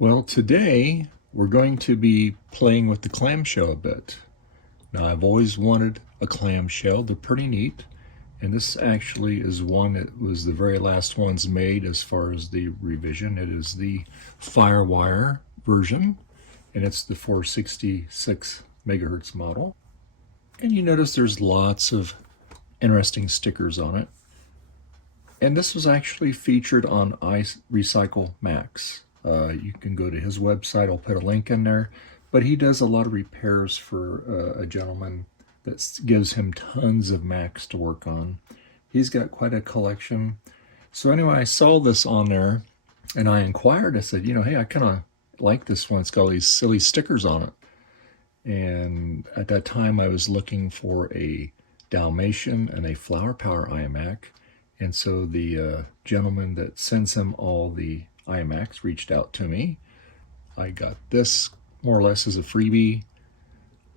Well, today we're going to be playing with the clamshell a bit. Now, I've always wanted a clamshell. They're pretty neat. And this actually is one that was the very last ones made as far as the revision. It is the Firewire version, and it's the 466 megahertz model. And you notice there's lots of interesting stickers on it. And this was actually featured on iRecycle Max. You can go to his website. I'll put a link in there. But he does a lot of repairs for a gentleman that gives him tons of Macs to work on. He's got quite a collection. So anyway, I saw this on there and I inquired. I said, hey, I kind of like this one. It's got all these silly stickers on it. And at that time, I was looking for a Dalmatian and a Flower Power iMac. And so the gentleman that sends him all the iMacs reached out to me. I got this more or less as a freebie.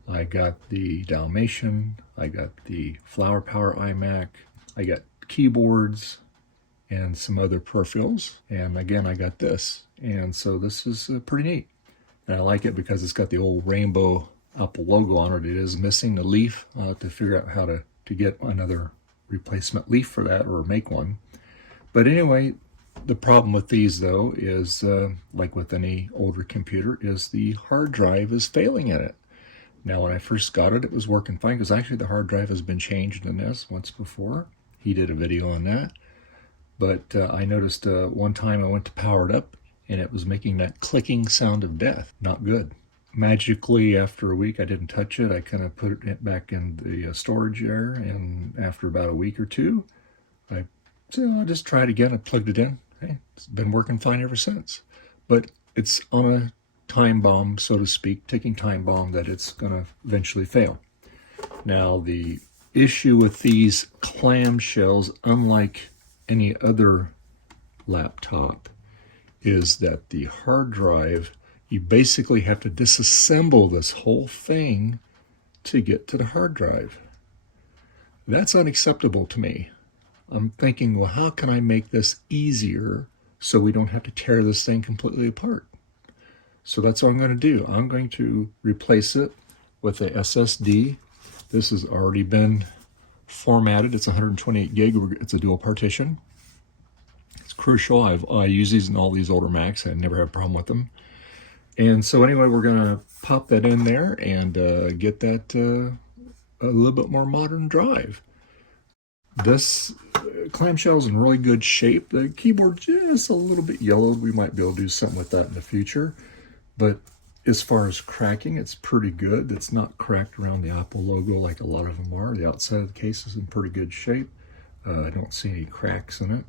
I got the Dalmatian, I got the Flower Power iMac, I got keyboards and some other peripherals, and again I got this. And so this is pretty neat. And I like it because it's got the old rainbow Apple logo on it. It is missing the leaf. I'll have to figure out how to get another replacement leaf for that or make one. But anyway, the problem with these though is, like with any older computer, is the hard drive is failing in it. Now when I first got it, it was working fine because actually the hard drive has been changed in this once before. He did a video on that. But I noticed one time I went to power it up and it was making that clicking sound of death. Not good. Magically, after a week, I didn't touch it. I kind of put it back in the storage there, and after about a week or two, I said, I'll just try it again. I plugged it in. Hey, it's been working fine ever since. But it's on a time bomb, so to speak, ticking time bomb that it's going to eventually fail. Now, the issue with these clamshells, unlike any other laptop, is that the hard drive, you basically have to disassemble this whole thing to get to the hard drive. That's unacceptable to me. I'm thinking, well, how can I make this easier so we don't have to tear this thing completely apart? So that's what I'm going to do. I'm going to replace it with a SSD. This has already been formatted. It's 128 gig. It's a dual partition. It's crucial. I use these in all these older Macs. I never have a problem with them. And so anyway, we're going to pop that in there and get that a little bit more modern drive. This clamshell is in really good shape. The keyboard just a little bit yellowed. We might be able to do something with that in the future. But as far as cracking, it's pretty good. It's not cracked around the Apple logo like a lot of them are. The outside of the case is in pretty good shape. I don't see any cracks in it.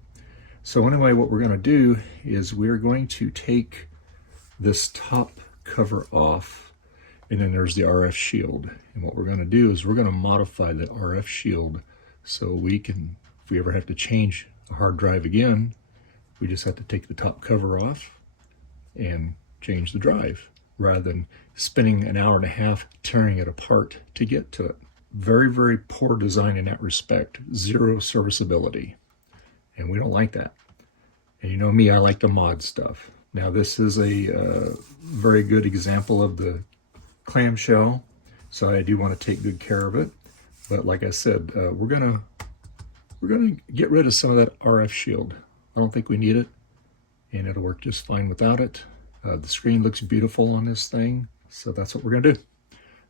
So anyway, what we're going to do is we're going to take this top cover off, and then there's the RF shield. And what we're going to do is we're going to modify the RF shield so we can, if we ever have to change a hard drive again, we just have to take the top cover off and change the drive rather than spending an hour and a half tearing it apart to get to it. Very, very poor design in that respect. Zero serviceability. And we don't like that. And you know me, I like to mod stuff. Now this is a very good example of the clamshell, so I do want to take good care of it. But like I said, we're gonna get rid of some of that RF shield. I don't think we need it, and it'll work just fine without it. The screen looks beautiful on this thing, so that's what we're gonna do.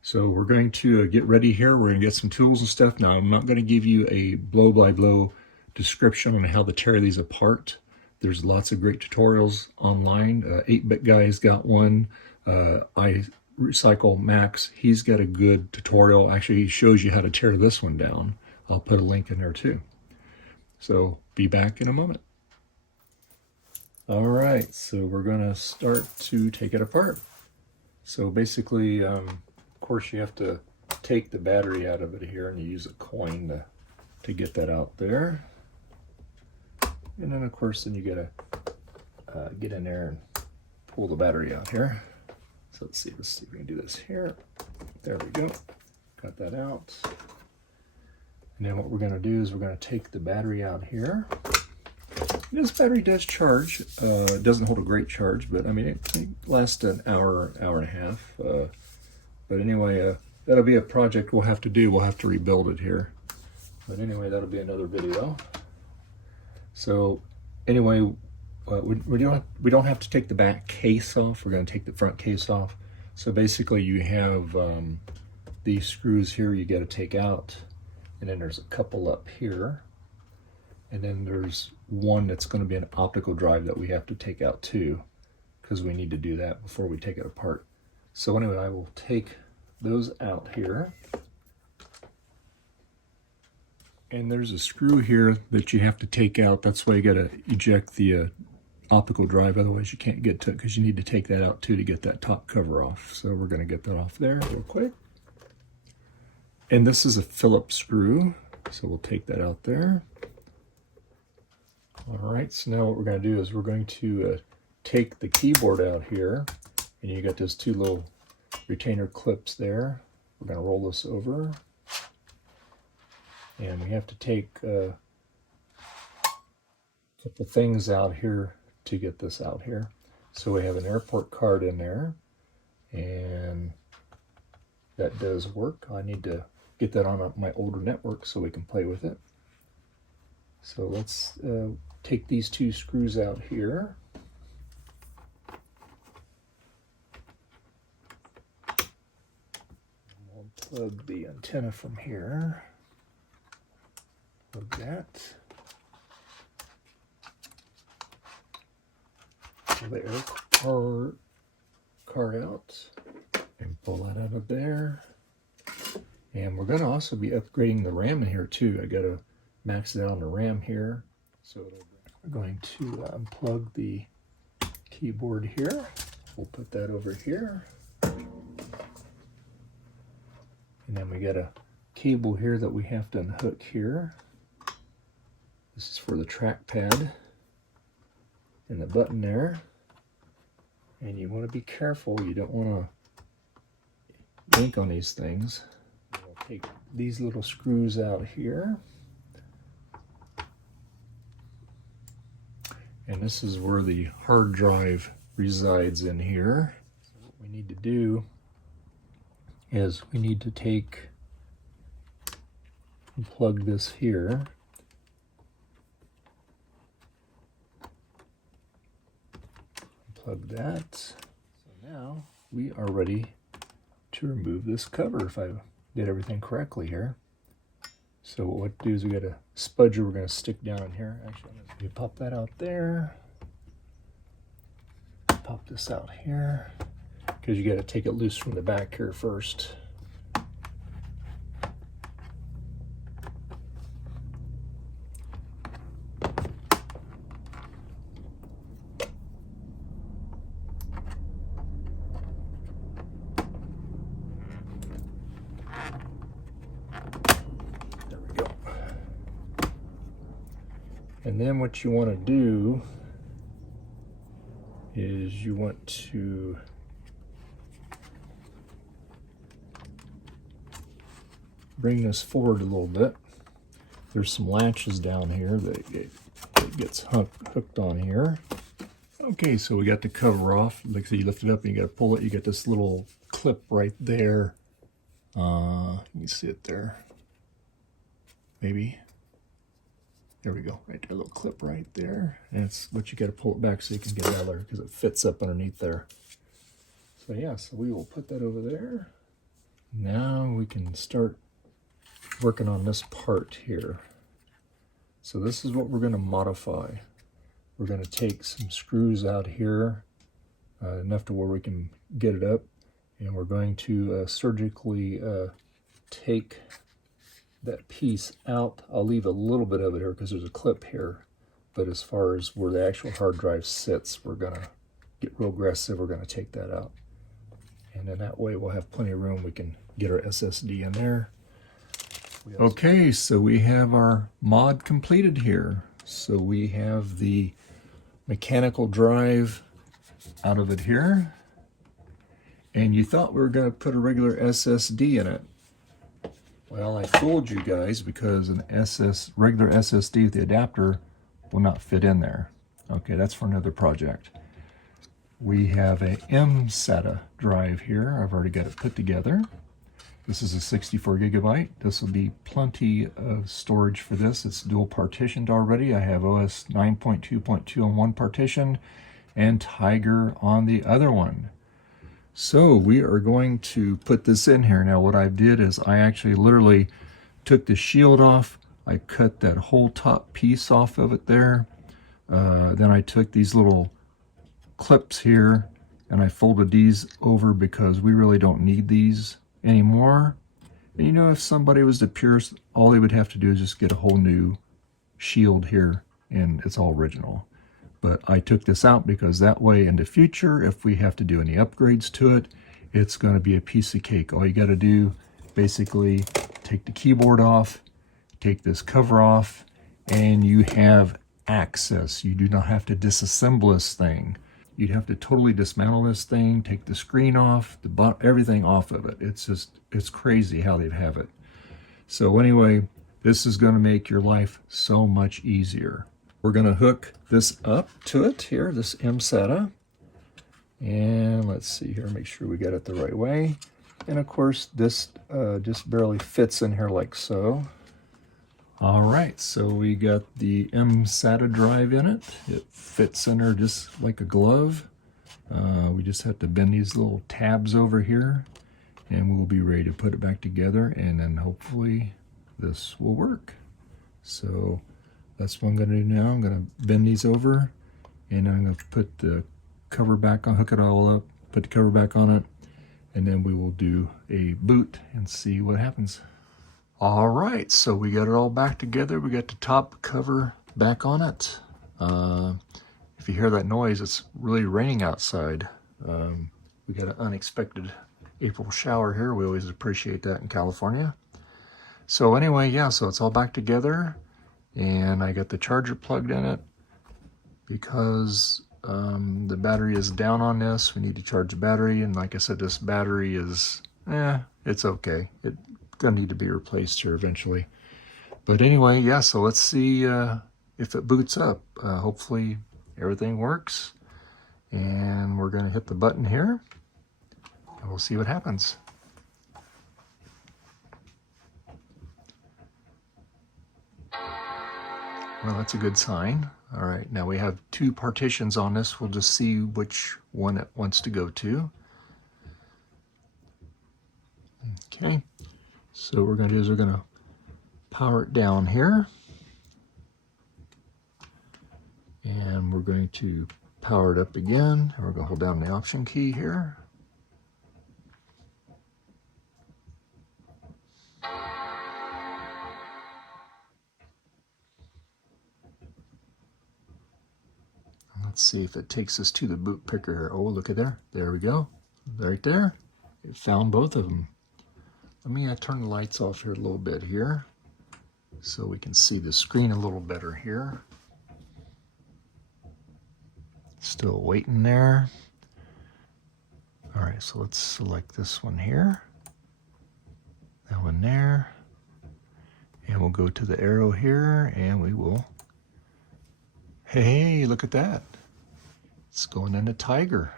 So we're going to get ready here. We're gonna get some tools and stuff. Now I'm not gonna give you a blow-by-blow description on how to tear these apart. There's lots of great tutorials online. 8-Bit Guy's got one. iRecycle Max, he's got a good tutorial. Actually, he shows you how to tear this one down. I'll put a link in there too. So be back in a moment. All right, so we're gonna start to take it apart. So basically, of course, you have to take the battery out of it here, and you use a coin to get that out there. And then, of course, then you gotta get in there and pull the battery out here. So let's see if we can do this here. There we go. Got that out. And then what we're gonna do is we're gonna take the battery out here. This battery does charge. It doesn't hold a great charge, but I mean, it lasts an hour, hour and a half. But anyway, that'll be a project we'll have to do. We'll have to rebuild it here. But anyway, that'll be another video. So anyway, we don't have to take the back case off. We're going to take the front case off. So basically, you have these screws here you got to take out, and then there's a couple up here, and then there's one that's going to be an optical drive that we have to take out too, because we need to do that before we take it apart. So anyway, I will take those out here. And there's a screw here that you have to take out. That's why you got to eject the optical drive, otherwise you can't get to it, because you need to take that out too to get that top cover off. So we're going to get that off there real quick. And this is a Phillips screw, so we'll take that out there. All right, so now what we're going to do is we're going to take the keyboard out here, and you got those two little retainer clips there. We're going to roll this over. And we have to take a couple things out here to get this out here. So we have an airport card in there, and that does work. I need to get that on my older network so we can play with it. So let's take these two screws out here. We'll plug the antenna from here. Plug that. Pull the air card out and pull that out of there. And we're going to also be upgrading the RAM in here too. I got to max it out on the RAM here. So we're going to unplug the keyboard here. We'll put that over here. And then we got a cable here that we have to unhook here. This is for the trackpad and the button there. And you want to be careful. You don't want to yank on these things. We'll take these little screws out here. And this is where the hard drive resides in here. So what we need to do is we need to take and plug this here. Plug that. So now we are ready to remove this cover if I did everything correctly here. So what we'll do is we got a spudger we're going to stick down in here. Actually, we pop that out there. Pop this out here, because you got to take it loose from the back here first. And then what you want to do is you want to bring this forward a little bit. There's some latches down here that it gets hooked on here. Okay, so we got the cover off. Like I said, you lift it up and you got to pull it. You get this little clip right there. You can see it there. Maybe. There we go, right there, a little clip right there. And it's what you got to pull it back so you can get it out of there, because it fits up underneath there. So yeah, so we will put that over there. Now we can start working on this part here. So this is what we're going to modify. We're going to take some screws out here, enough to where we can get it up, and we're going to surgically take that piece out. I'll leave a little bit of it here because there's a clip here, but as far as where the actual hard drive sits, we're going to get real aggressive. We're going to take that out, and then that way we'll have plenty of room. We can get our SSD in there. Okay, so we have our mod completed here. So we have the mechanical drive out of it here, and you thought we were going to put a regular SSD in it. Well, I fooled you guys, because an regular SSD with the adapter will not fit in there. Okay, that's for another project. We have a M-Sata drive here. I've already got it put together. This is a 64 gigabyte. This will be plenty of storage for this. It's dual partitioned already. I have OS 9.2.2 on one partition and Tiger on the other one. So we are going to put this in here. Now what I did is I actually literally took the shield off. I cut that whole top piece off of it there. Then I took these little clips here and I folded these over because we really don't need these anymore. And you know, if somebody was to pierce, all they would have to do is just get a whole new shield here and it's all original. But I took this out because that way in the future, if we have to do any upgrades to it, it's going to be a piece of cake. All you got to do, basically, take the keyboard off, take this cover off, and you have access. You do not have to disassemble this thing. You'd have to totally dismantle this thing, take the screen off, everything off of it. It's crazy how they have it. So anyway, this is going to make your life so much easier. We're going to hook this up to it here, this M-Sata. And let's see here, make sure we get it the right way. And of course, this just barely fits in here like so. All right, so we got the M-Sata drive in it. It fits in there just like a glove. We just have to bend these little tabs over here and we'll be ready to put it back together, and then hopefully this will work. So that's what I'm going to do now. I'm going to bend these over and I'm going to put the cover back on, hook it all up, put the cover back on it, and then we will do a boot and see what happens. All right, so we got it all back together. We got the top cover back on it. If you hear that noise, it's really raining outside. We got an unexpected April shower here. We always appreciate that in California. So anyway, yeah, so it's all back together. And I got the charger plugged in it because the battery is down on this. We need to charge the battery. And like I said, this battery is, it's okay. It's gonna need to be replaced here eventually. But anyway, yeah, so let's see if it boots up. Hopefully everything works. And we're gonna hit the button here and we'll see what happens. Well, that's a good sign. All right, now we have two partitions on this. We'll just see which one it wants to go to. Okay, so what we're going to do is we're going to power it down here. And we're going to power it up again. And we're going to hold down the Option key here. Let's see if it takes us to the boot picker here. Oh, look at there. There we go. Right there. It found both of them. Let me turn the lights off here a little bit here so we can see the screen a little better here. Still waiting there. All right, so let's select this one here. That one there. And we'll go to the arrow here and we will, hey, look at that. It's going into Tiger.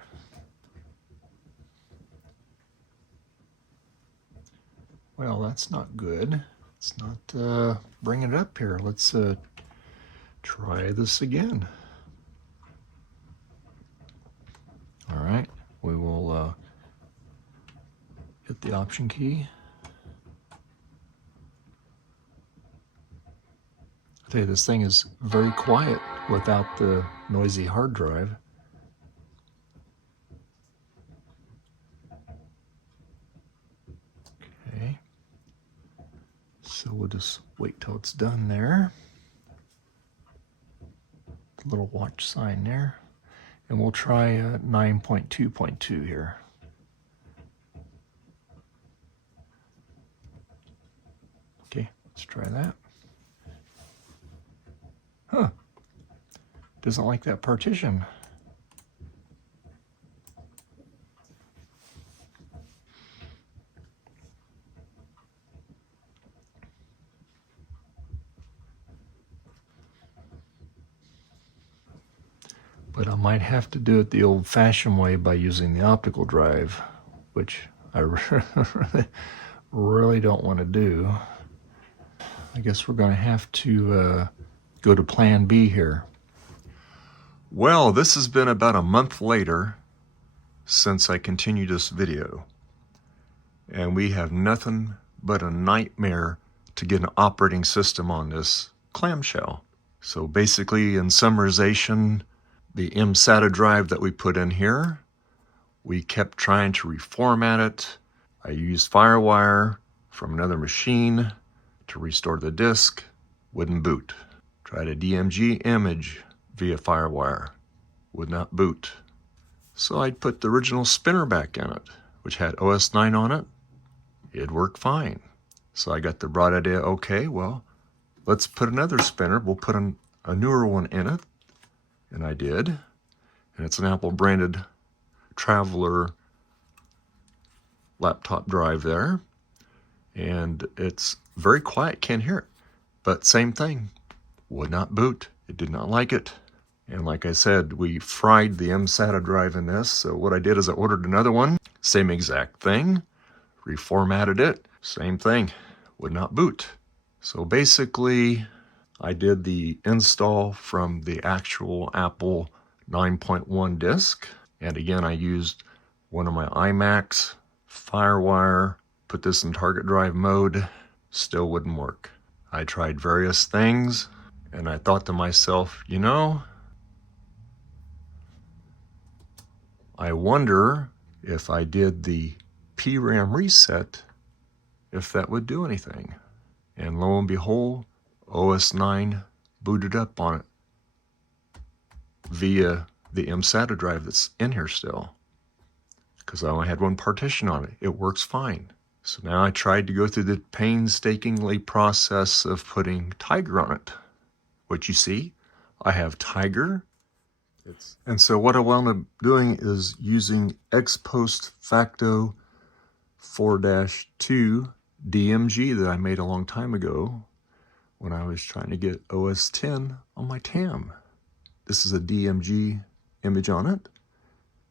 Well, that's not good. It's not bringing it up here. Let's try this again. All right, we will hit the Option key. I tell you, this thing is very quiet without the noisy hard drive. Okay, so we'll just wait till it's done there. The little watch sign there. And we'll try 9.2.2 here. Okay, let's try that. Huh, doesn't like that partition. But I might have to do it the old-fashioned way by using the optical drive, which I really don't want to do. I guess we're going to have to go to plan B here. Well, this has been about a month later since I continued this video, and we have nothing but a nightmare to get an operating system on this clamshell. So basically, in summarization, the M-Sata drive that we put in here, we kept trying to reformat it. I used FireWire from another machine to restore the disk, wouldn't boot. Tried a DMG image via FireWire, would not boot. So I'd put the original spinner back in it, which had OS 9 on it. It worked fine. So I got the bright idea, okay, well, let's put another spinner. We'll put a newer one in it. And I did. And it's an Apple branded Traveler laptop drive there. And it's very quiet, can't hear it. But same thing, would not boot. It did not like it. And like I said, we fried the M-Sata drive in this. So what I did is I ordered another one. Same exact thing. Reformatted it. Same thing. Would not boot. So basically, I did the install from the actual Apple 9.1 disk. And again, I used one of my iMacs, FireWire, put this in target drive mode. Still wouldn't work. I tried various things, and I thought to myself, you know, I wonder if I did the PRAM reset, if that would do anything. And lo and behold, OS 9 booted up on it via the M-Sata drive that's in here still, because I only had one partition on it. It works fine. So now I tried to go through the painstakingly process of putting Tiger on it. What you see, I have Tiger. And so what I wound up doing is using ex post facto 4-2 DMG that I made a long time ago when I was trying to get OS 10 on my TAM. This is a DMG image on it,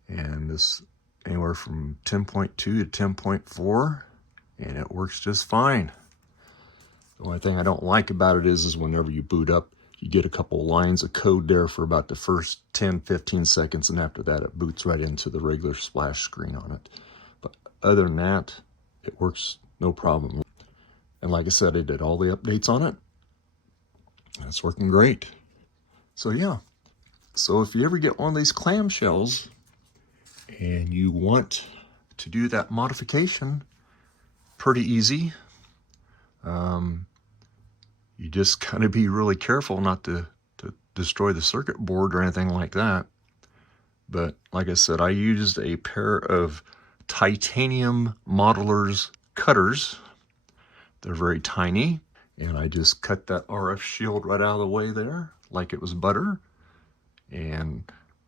and this anywhere from 10.2 to 10.4, and it works just fine. The only thing I don't like about it is whenever you boot up, you get a couple lines of code there for about the first 10-15 seconds, and after that it boots right into the regular splash screen on it. But other than that, it works no problem. And like I said, I did all the updates on it. It's working great. So yeah. So if you ever get one of these clamshells and you want to do that modification, pretty easy. You just gotta be really careful not to destroy the circuit board or anything like that. But like I said, I used a pair of titanium modelers cutters. They're very tiny, and I just cut that RF shield right out of the way there like it was butter.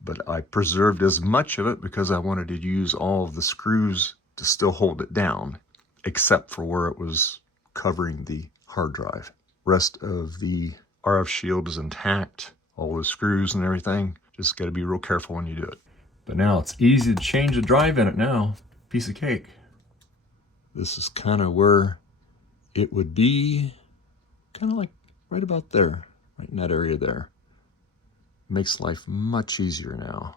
But I preserved as much of it because I wanted to use all of the screws to still hold it down, except for where it was covering the hard drive. Rest of the RF shield is intact, all the screws and everything. Just got to be real careful when you do it. But now it's easy to change the drive in it now. Piece of cake. This is kind of where it would be, kind of like right about there, right in that area there. Makes life much easier now.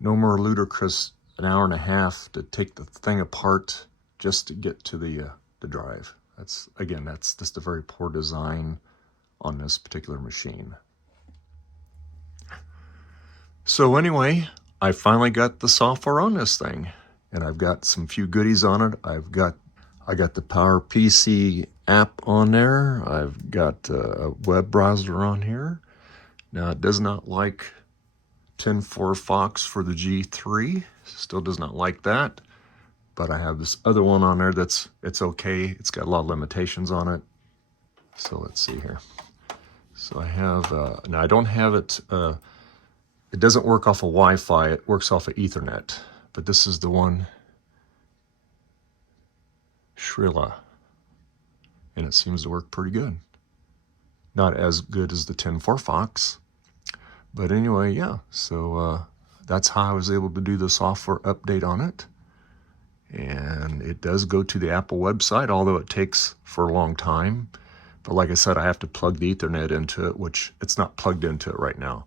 No more ludicrous an hour and a half to take the thing apart just to get to the drive. That's just a very poor design on this particular machine. So anyway, I finally got the software on this thing, and I've got some few goodies on it. I got the PowerPC app on there. I've got a web browser on here. Now it does not like 10.4 Fox for the G3. Still does not like that. But I have this other one on there it's okay. It's got a lot of limitations on it. So let's see here. So I have, now I don't have it, it doesn't work off of Wi-Fi. It works off of Ethernet. But this is the one, Shrilla. And it seems to work pretty good. Not as good as the 10.4 Fox, But anyway, yeah, so that's how I was able to do the software update on it. And it does go to the Apple website, although it takes for a long time. But like I said, I have to plug the Ethernet into it, which it's not plugged into it right now.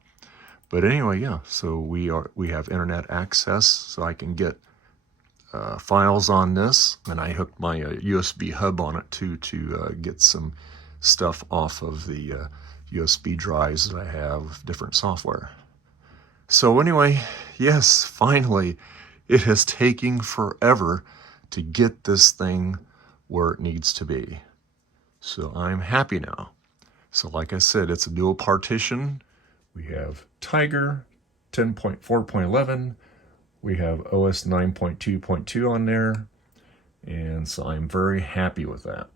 But anyway, yeah, so we have internet access, so I can get files on this, and I hooked my USB hub on it too to get some stuff off of the USB drives that I have, different software. So anyway, yes, finally, it is taking forever to get this thing where it needs to be. So I'm happy now. So like I said, it's a dual partition. We have Tiger 10.4.11. We have OS 9.2.2 on there. And so I'm very happy with that.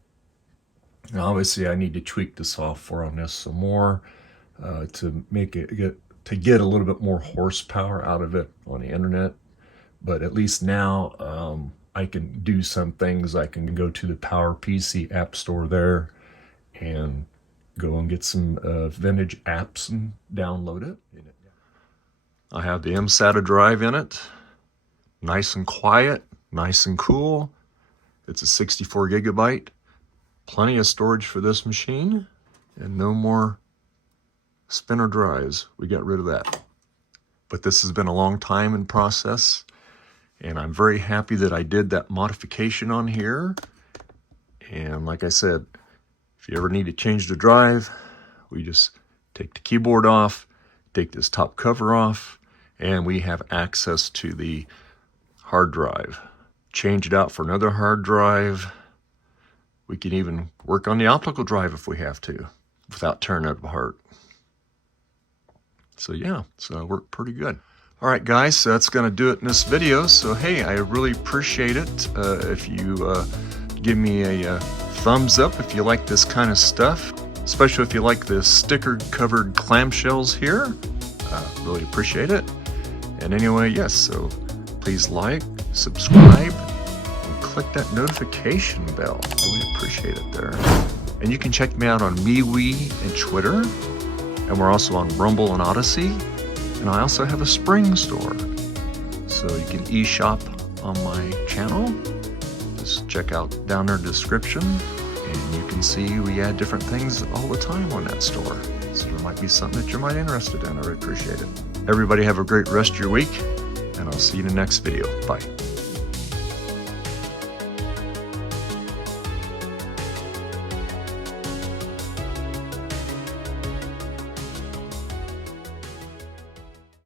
Now, obviously, I need to tweak the software on this some more to make it get a little bit more horsepower out of it on the internet. But at least now I can do some things. I can go to the PowerPC app store there and go and get some vintage apps and download it. I have the M-Sata drive in it. Nice and quiet, nice and cool. It's a 64 gigabyte. Plenty of storage for this machine. And no more spinner drives. We got rid of that. But this has been a long time in process. And I'm very happy that I did that modification on here. And like I said, if you ever need to change the drive, we just take the keyboard off, take this top cover off, and we have access to the hard drive. Change it out for another hard drive. We can even work on the optical drive if we have to, without tearing it apart. So yeah, so it worked pretty good. All right, guys, so that's going to do it in this video. So hey, I really appreciate it if you give me a thumbs up if you like this kind of stuff, especially if you like the sticker covered clamshells here. Really appreciate it. And anyway, yes, so please like, subscribe, and click that notification bell. Really appreciate it there. And you can check me out on MeWe and Twitter. And we're also on Rumble and Odyssey. And I also have a Spring store. So you can e-shop on my channel. Just check out down there in the description. And you can see we add different things all the time on that store. So there might be something that you might be interested in. I really appreciate it. Everybody have a great rest of your week. And I'll see you in the next video. Bye.